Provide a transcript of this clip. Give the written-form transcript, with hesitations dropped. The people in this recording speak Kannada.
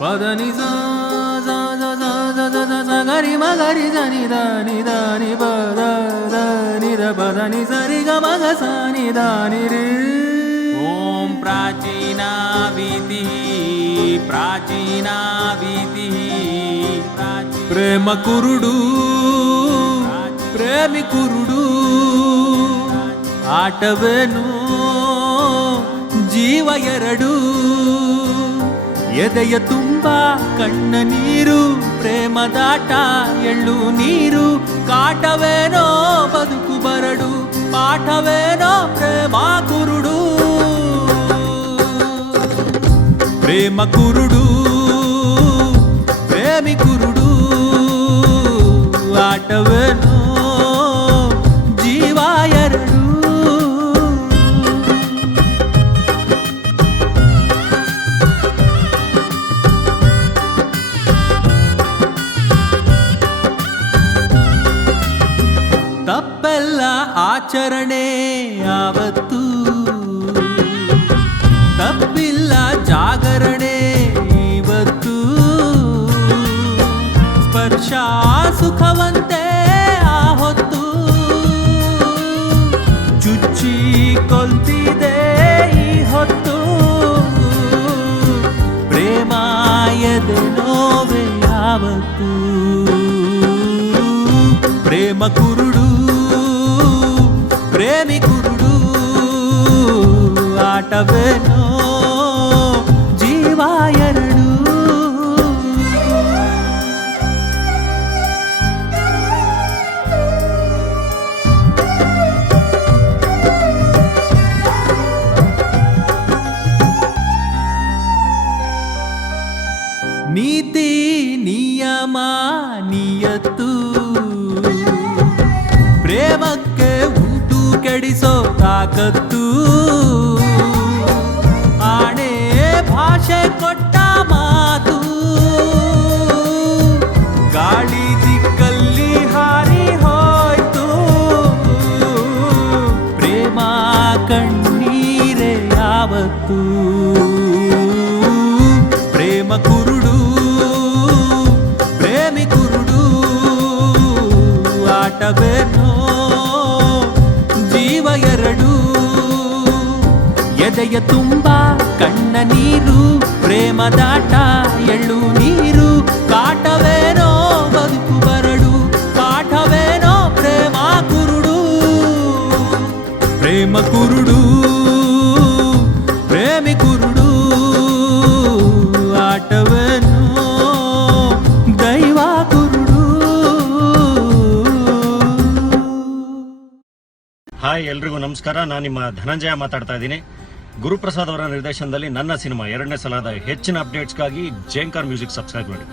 ಪದನಿ ಸ ಗರಿ ಮಗರಿ ಜನಿ ದಾನಿ ದಾನಿ ಪದ ನಿದ ಪದನಿ ಸರಿ ಗ ಮಗ ಸಾನಿ ದಾನಿ ರೇ. ಓಂ ಪ್ರಾಚೀನಾ ವೀತಿ ಪ್ರಾಚೀನಾ ವೀತಿ ಪ್ರೇಮ ಕುರುಡು ಪ್ರೇಮಿ ಕುರುಡು ಆಟವೇನು ಜೀವ ಎರಡು ಎದೆಯ ತುಂಬ ಕಣ್ಣ ನೀರು ಪ್ರೇಮದಾಟ ಎಳ್ಳು ನೀರು ಕಾಟವೇನೋ ಬದುಕು ಬರಡು ಪಾಠವೇನೋ ಪ್ರೇಮ ಕುರುಡು ಪ್ರೇಮ ಕುರುಡು ಪ್ರೇಮಿ ಕುರುಡು ಆಟವೇನೋ ಜೀವ ಎರಡು. ತಪ್ಪೆಲ್ಲ ಆಚರಣೆ ಯಾವತ್ತು ತಪ್ಪಿಲ್ಲ ಜಾಗರಣೆ ಇವತ್ತು ಸ್ಪರ್ಶ ಸುಖವಂತೆ ಆ ಹೊತ್ತು ಚುಚ್ಚಿ ಕೊಲ್ತಿದೆ ಈ ಹೊತ್ತು ಪ್ರೇಮ ಎದೆ ನೋವೆ ಯಾವತ್ತು ಪ್ರೇಮ ಕುರುಡು ಪ್ರೇಮಿ ಕುರುಡು ಆಟವೇನೋ ಜೀವ ಎರಡು. ನೀತಿ ನಿಯಮ ನಿಯತ್ತು ಪ್ರೇಮಕ್ಕೆ ಉಂಟು ಕೆಡಿಸೋ ತಾಕತ್ತು ಆಣೆ ಭಾಷೆ ಕೊಟ್ಟ ಮಾತು ಗಾಳಿ ದಿಕ್ಕಲ್ಲಿ ಹಾರಿ ಹೋಯ್ತು ಪ್ರೇಮ ಕಣ್ಣೀರೇ ಯಾವತ್ತು ಪ್ರೇಮ ಕುರುಡು ಪ್ರೇಮಿ ಕುರುಡು ಆಟವೇನೋ ಜೀವ ಎರಡು ಎದೆಯ ತುಂಬ ಕಣ್ಣ ನೀರು ಪ್ರೇಮದಾಟ ಎಳ್ಳು ನೀರು ಕಾಟವೇನೋ ಬದುಕು ಬರಡು ಪಾಠವೇನೋ ಪ್ರೇಮ ಕುರುಡು ಪ್ರೇಮ ಕುರುಡು ಪ್ರೇಮಿ ಕುರುಡು ಆಟವೇನೋ ದೈವ ಕುರುಡು. ಹಾಯ್ ಎಲ್ರಿಗೂ ನಮಸ್ಕಾರ. ನಾನು ನಿಮ್ಮ ಧನಂಜಯ ಮಾತಾಡ್ತಾ ಇದ್ದೀನಿ. ಗುರುಪ್ರಸಾದ್ ಅವರ ನಿರ್ದೇಶನದಲ್ಲಿ ನನ್ನ ಸಿನಿಮಾ 2ನೇ ಸಲದ ಹೆಚ್ಚಿನ ಅಪ್ಡೇಟ್ಸ್ಗಾಗಿ ಜೇಂಕರ್ ಮ್ಯೂಸಿಕ್ ಸಬ್ಸ್ಕ್ರೈಬ್ ಮಾಡಿ.